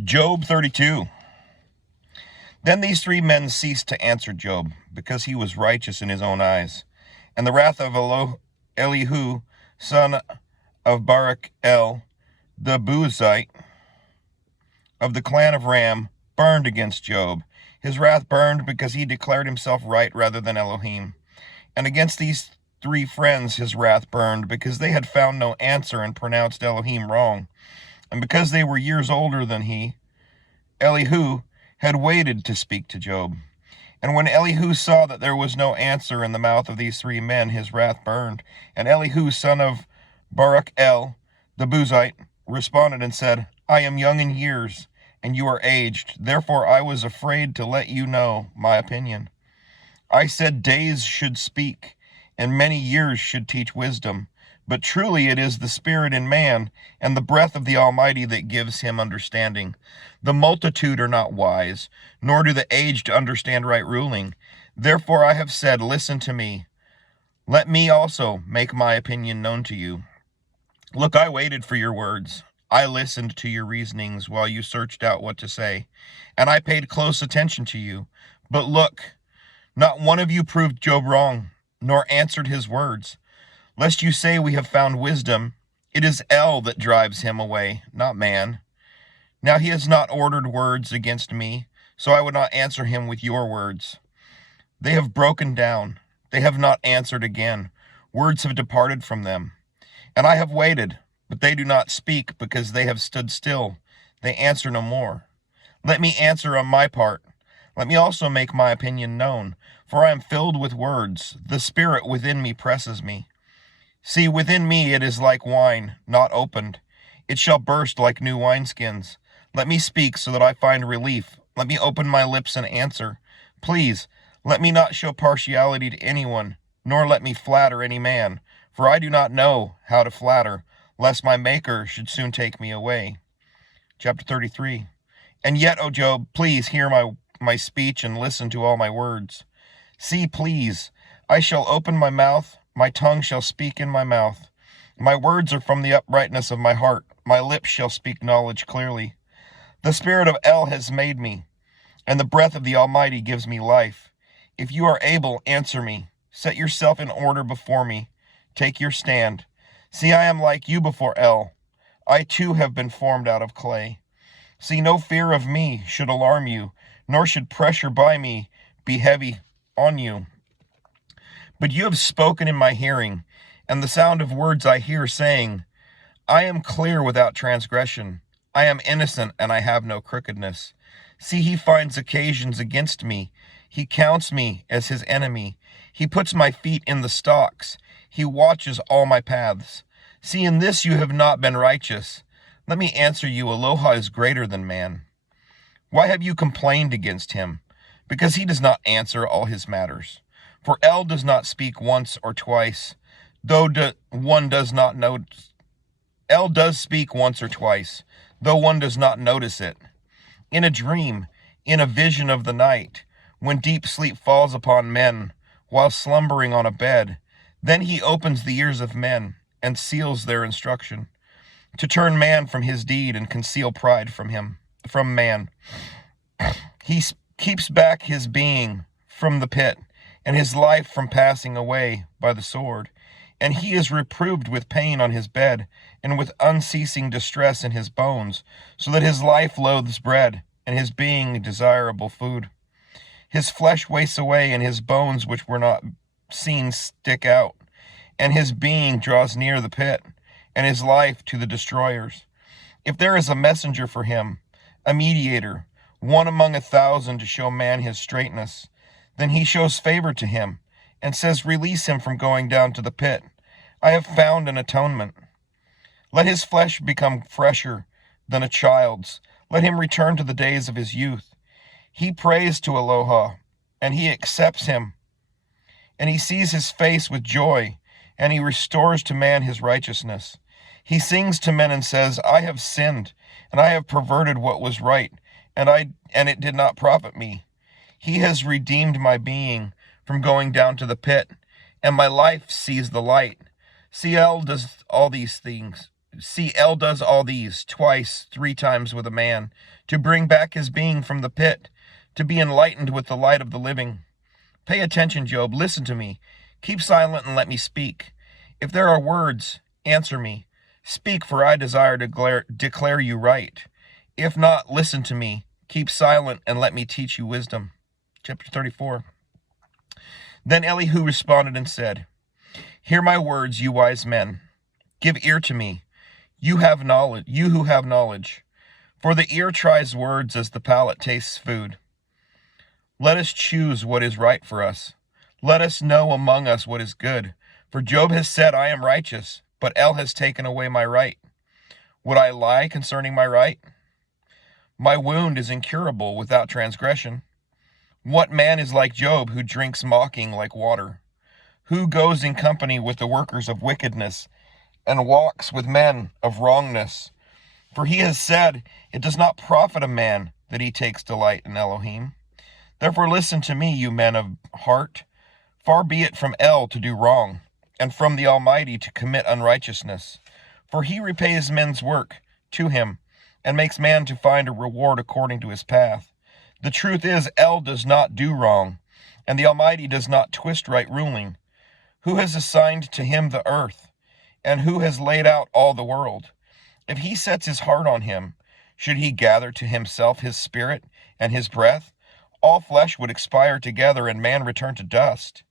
Job 32. Then these three men ceased to answer Job, because he was righteous in his own eyes. And the wrath of Elihu, son of Barak El, the Buzite, of the clan of Ram, burned against Job. His wrath burned because he declared himself right rather than Elohim. And against these three friends his wrath burned, because they had found no answer and pronounced Elohim wrong. And because they were years older than he, Elihu had waited to speak to Job. And when Elihu saw that there was no answer in the mouth of these three men, his wrath burned. And Elihu, son of Barak El, the Buzite, responded and said, I am young in years, and you are aged. Therefore I was afraid to let you know my opinion. I said days should speak, and many years should teach wisdom. But truly it is the spirit in man, and the breath of the Almighty that gives him understanding. The multitude are not wise, nor do the aged understand right ruling. Therefore I have said, listen to me. Let me also make my opinion known to you. Look, I waited for your words. I listened to your reasonings while you searched out what to say, and I paid close attention to you. But look, not one of you proved Job wrong, nor answered his words. Lest you say we have found wisdom, it is El that drives him away, not man. Now he has not ordered words against me, so I would not answer him with your words. They have broken down, they have not answered again. Words have departed from them. And I have waited, but they do not speak, because they have stood still. They answer no more. Let me answer on my part. Let me also make my opinion known, for I am filled with words. The spirit within me presses me. See, within me it is like wine, not opened. It shall burst like new wineskins. Let me speak so that I find relief. Let me open my lips and answer. Please, let me not show partiality to anyone, nor let me flatter any man, for I do not know how to flatter, lest my Maker should soon take me away. Chapter 33. And yet, O Job, please hear my speech and listen to all my words. See, please, I shall open my mouth, my tongue shall speak in my mouth. My words are from the uprightness of my heart. My lips shall speak knowledge clearly. The spirit of El has made me, and the breath of the Almighty gives me life. If you are able, answer me. Set yourself in order before me. Take your stand. See, I am like you before El. I too have been formed out of clay. See, no fear of me should alarm you, nor should pressure by me be heavy on you. But you have spoken in my hearing, and the sound of words I hear, saying, I am clear without transgression. I am innocent, and I have no crookedness. See, he finds occasions against me. He counts me as his enemy. He puts my feet in the stocks. He watches all my paths. See, in this you have not been righteous. Let me answer you, Aloha is greater than man. Why have you complained against him? Because he does not answer all his matters. For El does not speak once or twice, though one does not notice. El does speak once or twice, though one does not notice it. In a dream, in a vision of the night, when deep sleep falls upon men, while slumbering on a bed, then he opens the ears of men and seals their instruction, to turn man from his deed and conceal pride from man. He keeps back his being from the pit, and his life from passing away by the sword. And he is reproved with pain on his bed, and with unceasing distress in his bones, so that his life loathes bread, and his being desirable food. His flesh wastes away, and his bones which were not seen stick out, and his being draws near the pit, and his life to the destroyers. If there is a messenger for him, a mediator, one among 1,000 to show man his straightness, then he shows favor to him, and says, release him from going down to the pit. I have found an atonement. Let his flesh become fresher than a child's. Let him return to the days of his youth. He prays to Aloha, and he accepts him. And he sees his face with joy, and he restores to man his righteousness. He sings to men and says, I have sinned, and I have perverted what was right, and it did not profit me. He has redeemed my being from going down to the pit, and my life sees the light. El does all these things. See, El does all these, twice, 3 times with a man, to bring back his being from the pit, to be enlightened with the light of the living. Pay attention, Job, listen to me. Keep silent and let me speak. If there are words, answer me. Speak, for I desire to declare you right. If not, listen to me. Keep silent and let me teach you wisdom. Chapter 34. Then Elihu responded and said, Hear my words, you wise men. Give ear to me, you who have knowledge. For the ear tries words as the palate tastes food. Let us choose what is right for us. Let us know among us what is good. For Job has said, I am righteous, but El has taken away my right. Would I lie concerning my right? My wound is incurable without transgression. What man is like Job, who drinks mocking like water? Who goes in company with the workers of wickedness, and walks with men of wrongness? For he has said, It does not profit a man that he takes delight in Elohim. Therefore listen to me, you men of heart. Far be it from El to do wrong, and from the Almighty to commit unrighteousness. For he repays men's work to him, and makes man to find a reward according to his path. The truth is, El does not do wrong, and the Almighty does not twist right ruling. Who has assigned to him the earth, and who has laid out all the world? If he sets his heart on him, should he gather to himself his spirit and his breath? All flesh would expire together, and man return to dust.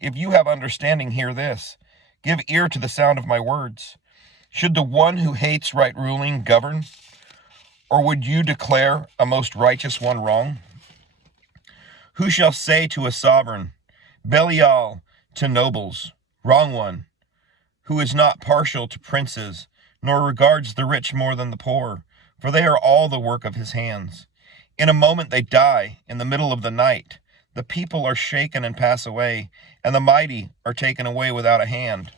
If you have understanding, hear this. Give ear to the sound of my words. Should the one who hates right ruling govern? Or would you declare a most righteous one wrong? Who shall say to a sovereign, Belial, to nobles, wrong one, who is not partial to princes, nor regards the rich more than the poor, for they are all the work of his hands. In a moment they die, in the middle of the night. The people are shaken and pass away, and the mighty are taken away without a hand.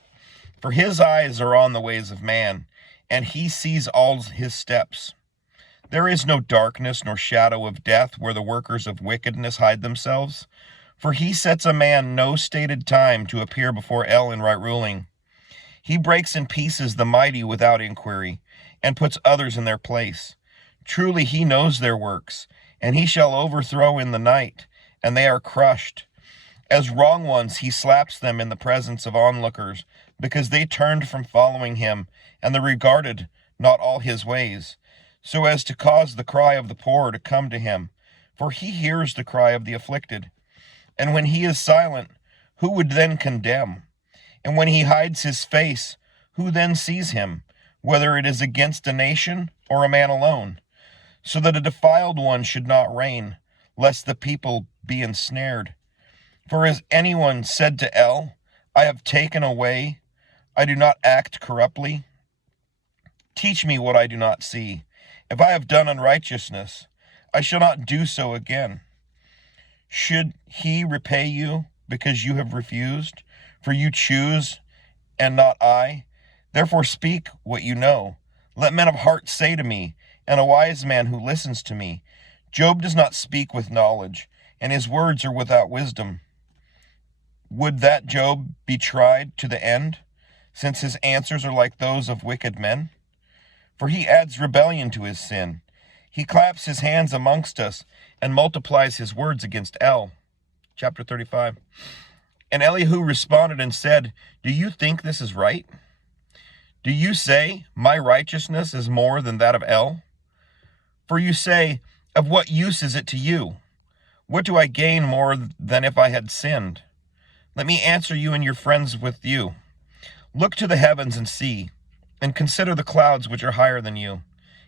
For his eyes are on the ways of man, and he sees all his steps. There is no darkness nor shadow of death where the workers of wickedness hide themselves. For he sets a man no stated time to appear before El in right ruling. He breaks in pieces the mighty without inquiry, and puts others in their place. Truly he knows their works, and he shall overthrow in the night, and they are crushed. As wrong ones he slaps them in the presence of onlookers, because they turned from following him, and they regarded not all his ways, so as to cause the cry of the poor to come to him. For he hears the cry of the afflicted. And when he is silent, who would then condemn? And when he hides his face, who then sees him, whether it is against a nation or a man alone? So that a defiled one should not reign, lest the people be ensnared. For has anyone said to El, I have taken away, I do not act corruptly? Teach me what I do not see. If I have done unrighteousness, I shall not do so again. Should he repay you because you have refused? For you choose, and not I. Therefore speak what you know. Let men of heart say to me, and a wise man who listens to me. Job does not speak with knowledge, and his words are without wisdom. Would that Job be tried to the end, since his answers are like those of wicked men? For he adds rebellion to his sin. He claps his hands amongst us and multiplies his words against El. Chapter 35. And Elihu responded and said, Do you think this is right? Do you say, My righteousness is more than that of El? For you say, Of what use is it to you? What do I gain more than if I had sinned? Let me answer you and your friends with you. Look to the heavens and see, and consider the clouds which are higher than you.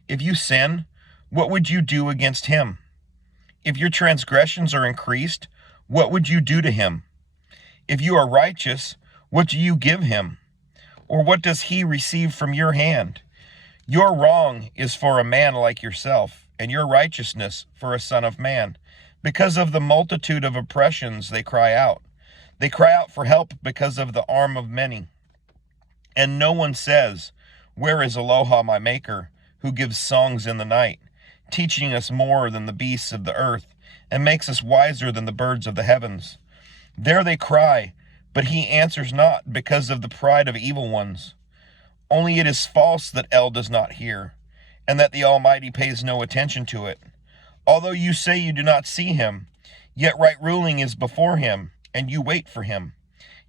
If you sin, what would you do against him? If your transgressions are increased, what would you do to him? If you are righteous, what do you give him? Or what does he receive from your hand? Your wrong is for a man like yourself, and your righteousness for a son of man. Because of the multitude of oppressions they cry out. They cry out for help because of the arm of many. And no one says, Where is Aloha, my maker, who gives songs in the night, teaching us more than the beasts of the earth, and makes us wiser than the birds of the heavens? There they cry, but he answers not because of the pride of evil ones. Only it is false that El does not hear, and that the Almighty pays no attention to it. Although you say you do not see him, yet right ruling is before him, and you wait for him.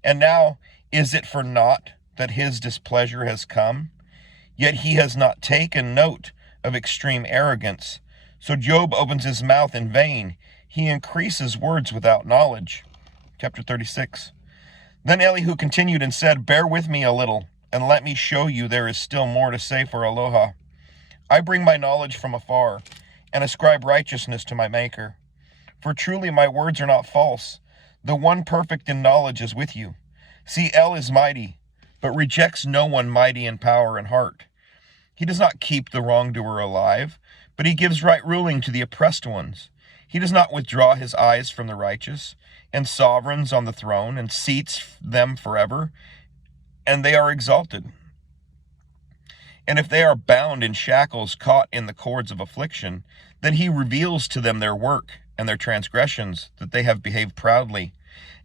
And now is it for naught that his displeasure has come? Yet he has not taken note of extreme arrogance. So Job opens his mouth in vain. He increases words without knowledge. Chapter 36. Then Elihu continued and said, Bear with me a little, and let me show you there is still more to say for Eloah. I bring my knowledge from afar, and ascribe righteousness to my Maker. For truly my words are not false. The one perfect in knowledge is with you. See, El is mighty, but rejects no one mighty in power and heart. He does not keep the wrongdoer alive, but he gives right ruling to the oppressed ones. He does not withdraw his eyes from the righteous, and sovereigns on the throne, and seats them forever, and they are exalted. And if they are bound in shackles, caught in the cords of affliction, then he reveals to them their work and their transgressions, that they have behaved proudly.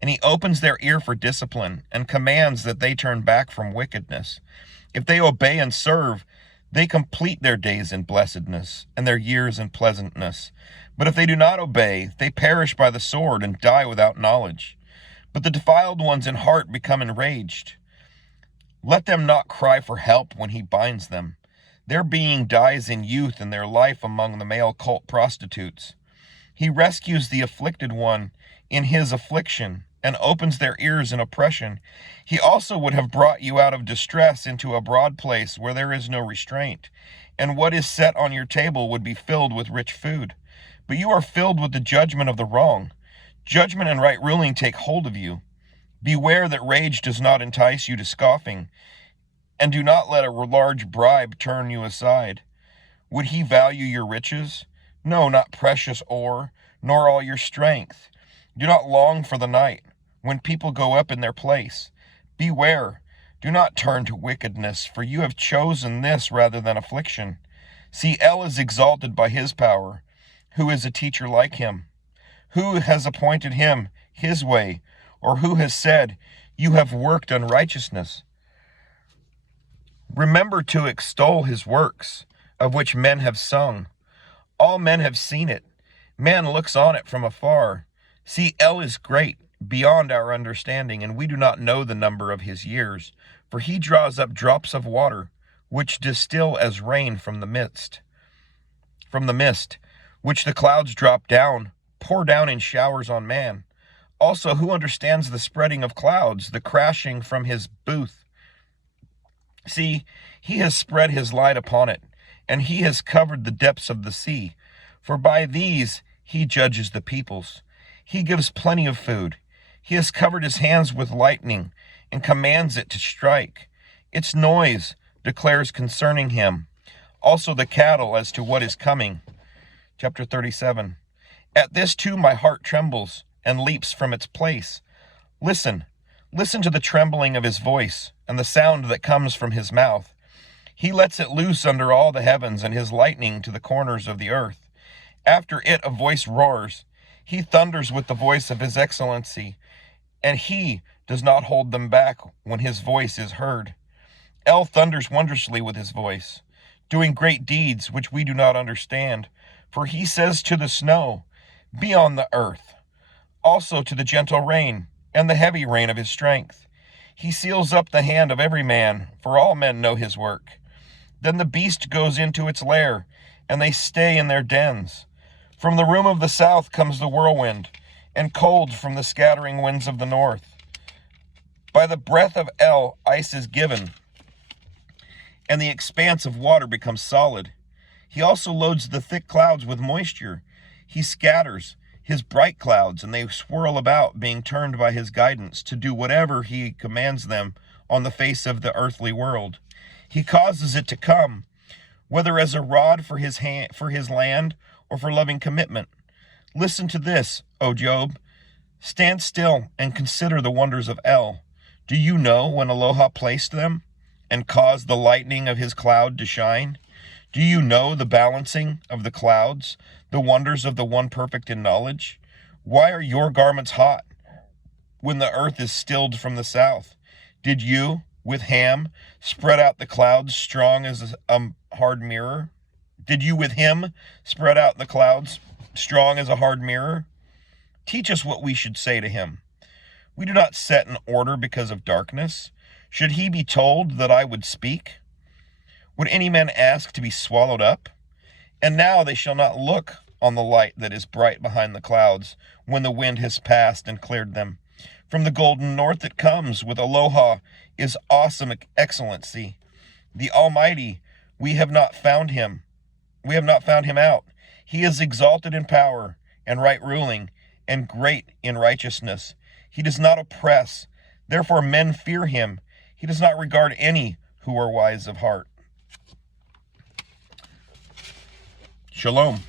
And he opens their ear for discipline, and commands that they turn back from wickedness. If they obey and serve, they complete their days in blessedness, and their years in pleasantness. But if they do not obey, they perish by the sword, and die without knowledge. But the defiled ones in heart become enraged. Let them not cry for help when he binds them. Their being dies in youth, and their life among the male cult prostitutes. He rescues the afflicted one in his affliction, and opens their ears in oppression. He also would have brought you out of distress into a broad place where there is no restraint, and what is set on your table would be filled with rich food. But you are filled with the judgment of the wrong. Judgment and right ruling take hold of you. Beware that rage does not entice you to scoffing, and do not let a large bribe turn you aside. Would he value your riches? No, not precious ore, nor all your strength. Do not long for the night, when people go up in their place. Beware, do not turn to wickedness, for you have chosen this rather than affliction. See, El is exalted by his power. Who is a teacher like him? Who has appointed him his way, or who has said, You have worked unrighteousness? Remember to extol his works, of which men have sung. All men have seen it. Man looks on it from afar. See, El is great, beyond our understanding, and we do not know the number of his years. For he draws up drops of water, which distill as rain from the mist, which the clouds drop down, pour down in showers on man. Also, who understands the spreading of clouds, the crashing from his booth? See, he has spread his light upon it, and he has covered the depths of the sea. For by these he judges the peoples. He gives plenty of food. He has covered his hands with lightning, and commands it to strike. Its noise declares concerning him, also the cattle as to what is coming. Chapter 37. At this too my heart trembles, and leaps from its place. Listen to the trembling of his voice, and the sound that comes from his mouth. He lets it loose under all the heavens, and his lightning to the corners of the earth. After it a voice roars. He thunders with the voice of his excellency, and he does not hold them back when his voice is heard. El thunders wondrously with his voice, doing great deeds which we do not understand. For he says to the snow, Be on the earth, also to the gentle rain, and the heavy rain of his strength. He seals up the hand of every man, for all men know his work. Then the beast goes into its lair, and they stay in their dens. From the room of the south comes the whirlwind, and cold from the scattering winds of the north. By the breath of El, ice is given, and the expanse of water becomes solid. He also loads the thick clouds with moisture. He scatters his bright clouds, and they swirl about, being turned by his guidance to do whatever he commands them on the face of the earthly world. He causes it to come, whether as a rod for his land, or for loving commitment. Listen to this, O Job. Stand still and consider the wonders of El. Do you know when Eloah placed them, and caused the lightning of his cloud to shine? Do you know the balancing of the clouds, the wonders of the one perfect in knowledge? Why are your garments hot when the earth is stilled from the south? Did you, with Ham spread out the clouds strong as a hard mirror? Did you with him spread out the clouds strong as a hard mirror? Teach us what we should say to him. We do not set an order because of darkness. Should he be told that I would speak? Would any man ask to be swallowed up? And now they shall not look on the light that is bright behind the clouds, when the wind has passed and cleared them. From the golden north it comes, with aloha is awesome excellency. The Almighty, we have not found him. We have not found him out. He is exalted in power and right ruling, and great in righteousness. He does not oppress, therefore men fear him. He does not regard any who are wise of heart. Shalom.